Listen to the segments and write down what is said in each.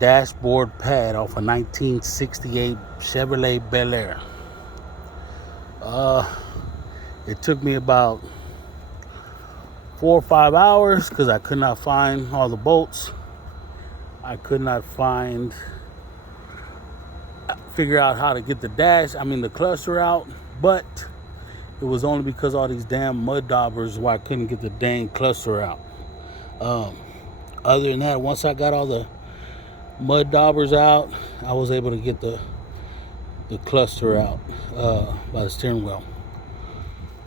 dashboard pad off a 1968 Chevrolet Belair. Uh, it took me about 4 or 5 hours because I could not find all the bolts. I could not figure out how to get the cluster out, but it was only because all these damn mud daubers why I couldn't get the dang cluster out. Other than that, once I got all the mud daubers out, I was able to get the cluster out by the steering wheel.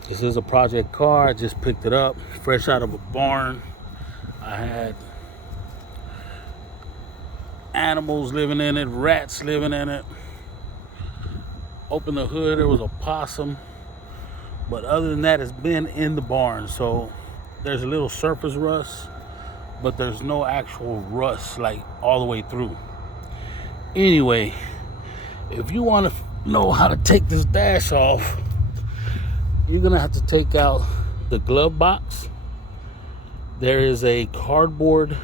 This is a project car. I just picked it up fresh out of a barn. I had animals living in it, rats living in it. Opened the hood, there was a possum. But other than that, it's been in the barn. So there's a little surface rust, but there's no actual rust like all the way through. Anyway, if you want to know how to take this dash off, you're gonna have to take out the glove box. There is a cardboard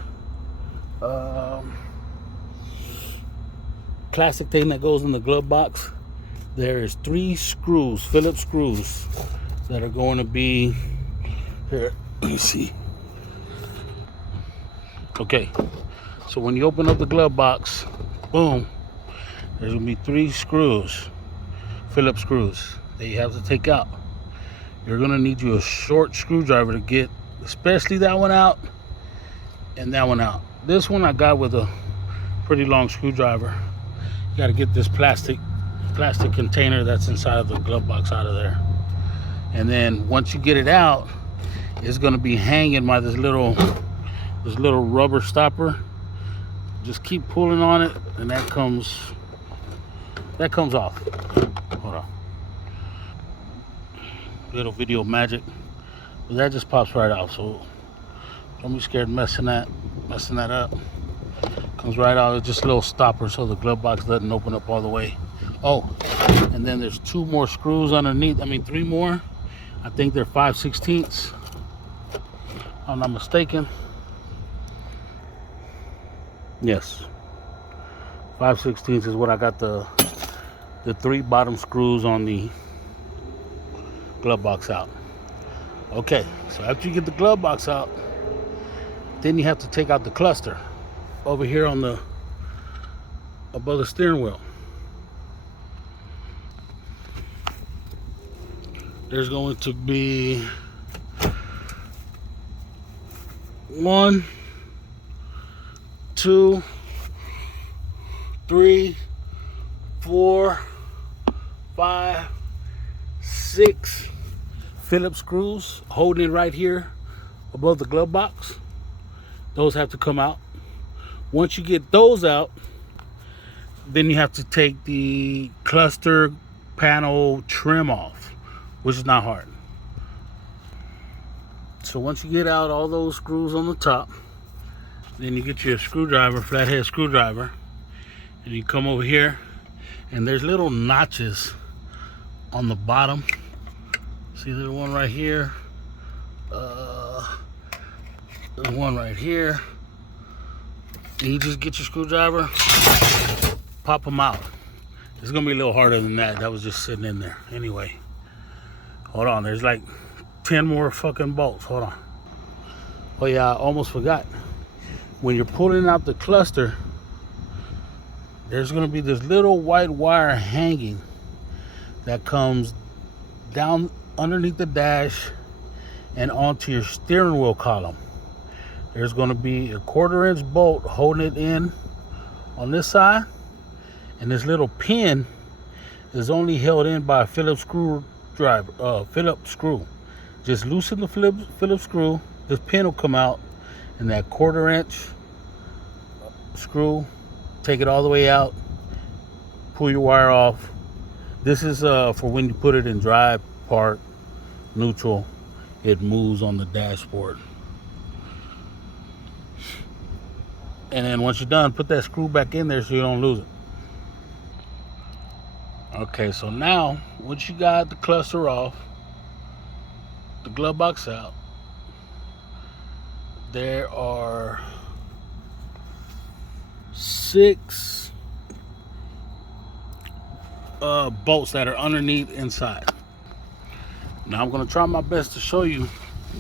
plastic thing that goes in the glove box. There is 3 screws, Phillips screws, that are going to be here. Let me see. Okay, so when you open up the glove box, boom, there's gonna be 3 screws, Phillips screws, that you have to take out. You're gonna need you a short screwdriver to get especially that one out and that one out. This one I got with a pretty long screwdriver. You gotta get this plastic container that's inside of the glove box out of there. And then once you get it out, it's gonna be hanging by this little rubber stopper. Just keep pulling on it and that comes off. Hold on. Little video magic. But that just pops right off, so don't be scared messing that up. Comes right out. It's just a little stopper so the glove box doesn't open up all the way. Oh, and then there's 2 more screws underneath. 3 more. I think they're 5/16. If I'm not mistaken. Yes. 5/16 is what I got the 3 bottom screws on the glove box out. Okay, so after you get the glove box out, then you have to take out the cluster over here on above the steering wheel. There's going to be 1, 2, 3, 4, 5, 6 Phillips screws holding it right here above the glove box. Those have to come out. Once you get those out, then you have to take the cluster panel trim off, which is not hard. So once you get out all those screws on the top, then you get your screwdriver, flathead screwdriver, and you come over here, and there's little notches on the bottom. See, there's one right here. There's one right here. And you just get your screwdriver, pop them out. It's gonna be a little harder than that. That was just sitting in there. Anyway, hold on. There's like 10 more fucking bolts. Hold on. Oh yeah, I almost forgot. When you're pulling out the cluster, there's gonna be this little white wire hanging that comes down underneath the dash and onto your steering wheel column. There's going to be a 1/4-inch bolt holding it in on this side, and this little pin is only held in by a Phillips screw. Just loosen the Phillips screw. This pin will come out, and that 1/4-inch screw, take it all the way out, pull your wire off. This is for when you put it in drive, park, neutral, it moves on the dashboard. And then once you're done, put that screw back in there so you don't lose it. Okay, so now once you got the cluster off, the glove box out, there are 6 bolts that are underneath inside. Now I'm gonna try my best to show you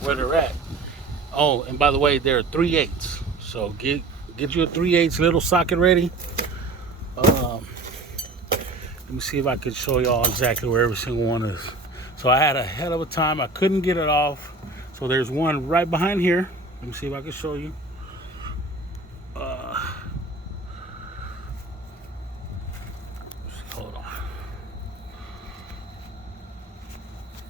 where they're at. Oh, and by the way, they're 3/8. So get you a 3/8 little socket ready. Let me see if I can show y'all exactly where every single one is. So I had a hell of a time. I couldn't get it off. So there's one right behind here. Let me see if I can show you.